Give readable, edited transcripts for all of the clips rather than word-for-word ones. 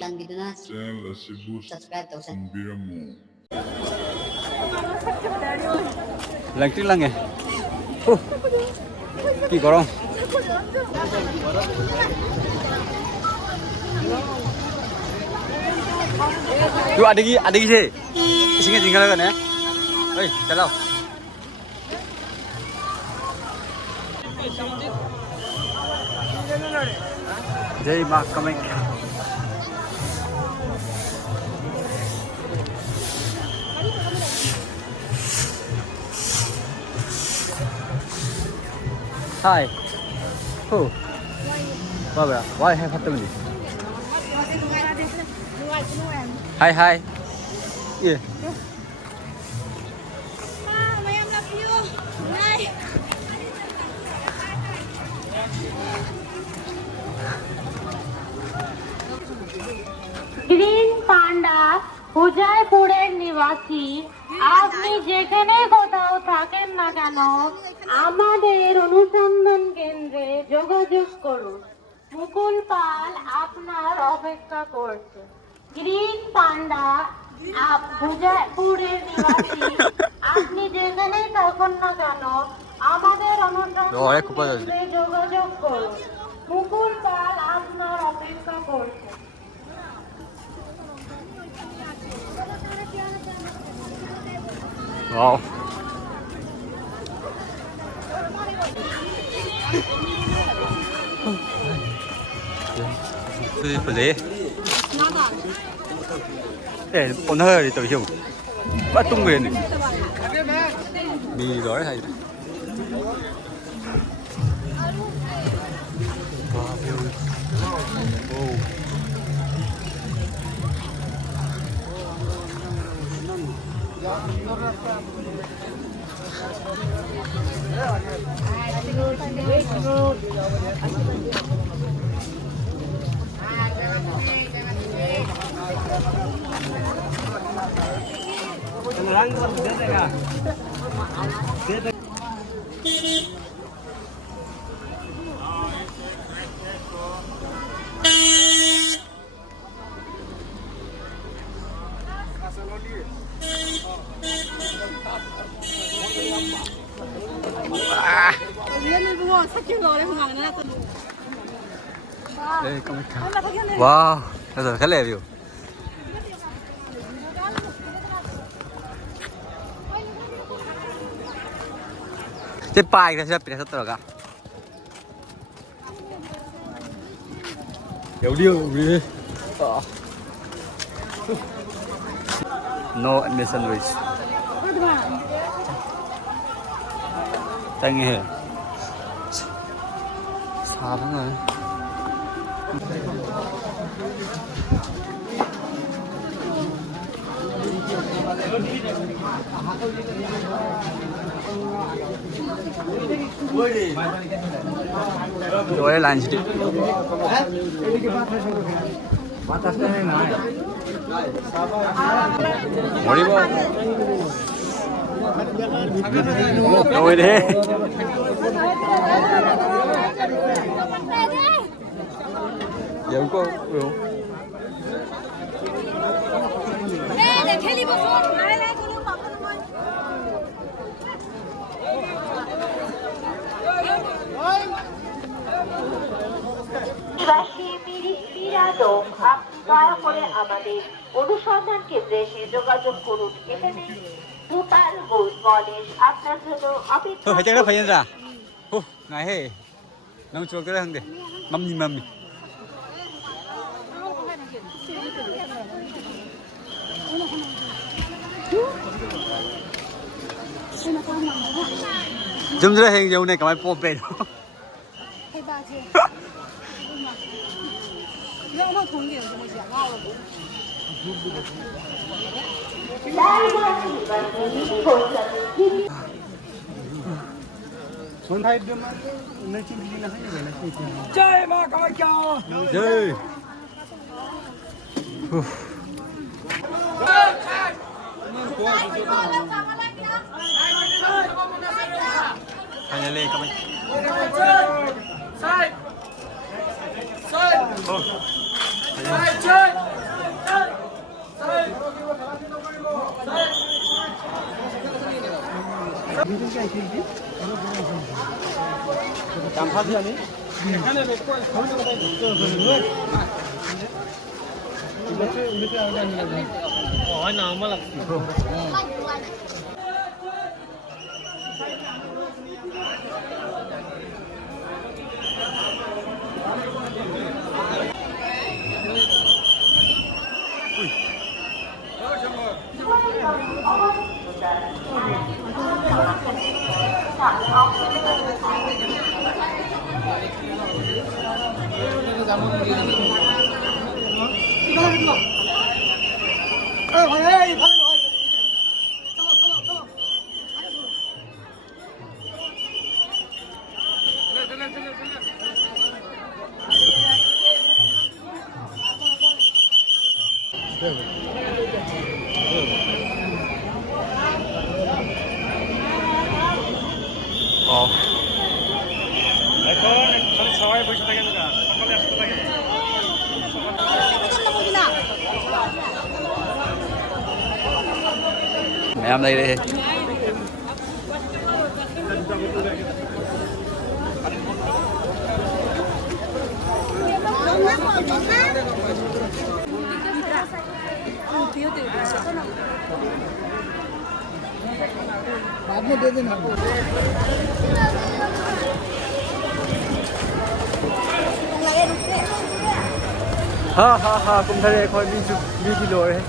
lang dito na. Subscribe daw sa Electric lang eh. কি গরম। Tuh ada gini. Isinya tinggal kan ya. Oi, chalo. Jai Ma Kamakya. Hi. Who? Baba, why have happened? Hi, hi. Yeah. Mom, I love you. Bye. Green panda হুজাইপুরের নিবাসী আপনি যেখানে কোথাও থাকেন না কেন আমাদের অনুসন্ধান কেন্দ্রে যোগাযোগ করুন। মুকুল পাল আপনার অপেক্ষা করছে। গ্রিন পান্ডা হুজাইপুরের নিবাসী আপনি যেখানেই থাকুন না কেন আমাদের অনুসন্ধান কেন্দ্রে যোগাযোগ করুন। মুকুল পাল আপনার অপেক্ষা করছে। Wow. Boleh. Onar itu siapa? Patung ni. Di luar hay. Oh. Wow, thật khá đẹpอยู่เจ๊ปลายกันใช่ไหมเป็นสัตว์ตัวกันเดี๋ยวดิ No admission sandwich tăng nghe xa lắm rồi Rồi làm gì đi? Ngồi đi bố. Ngồi đi. Dạ không có được. Để Kelly vào xuống. Lại lại cô lưu bảo con ơi. নিবাসী মিরাদম আপনি দয়া করে আমাদের অনুসন্ধান কেন্দ্রে এসে যোগাযোগ করুন। এখানে ভূপাল কলেজ আপনার জন্য অপেক্ষা Thôi phải chơi đó phải nhân ra. Ngài hề. Nông chuột cái đó không được. Mâm. Zum ra hình dầu này cả mấy po bể đó. Jai Ma Kamakya. Jai. Finally kami. Sai. 양파지 아니? mẹ em đây đi. बाद में दे देना ha cũng thấy coi video đấy.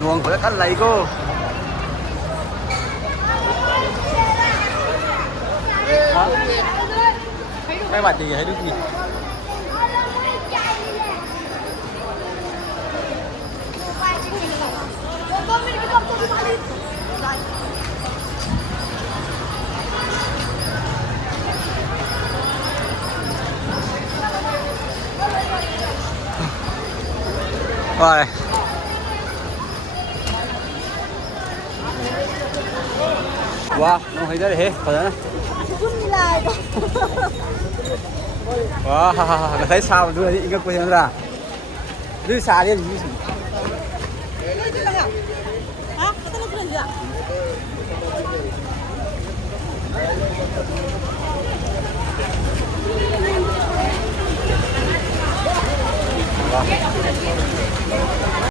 Nguồn của cách lấy cô. Mấy bạn gì hay đức gì? Rồi. Wow, nó thấy rất là hết, có đấy. Wow, thấy sao đưa đi cái quên ra. Đưa xa đi gì? Wow.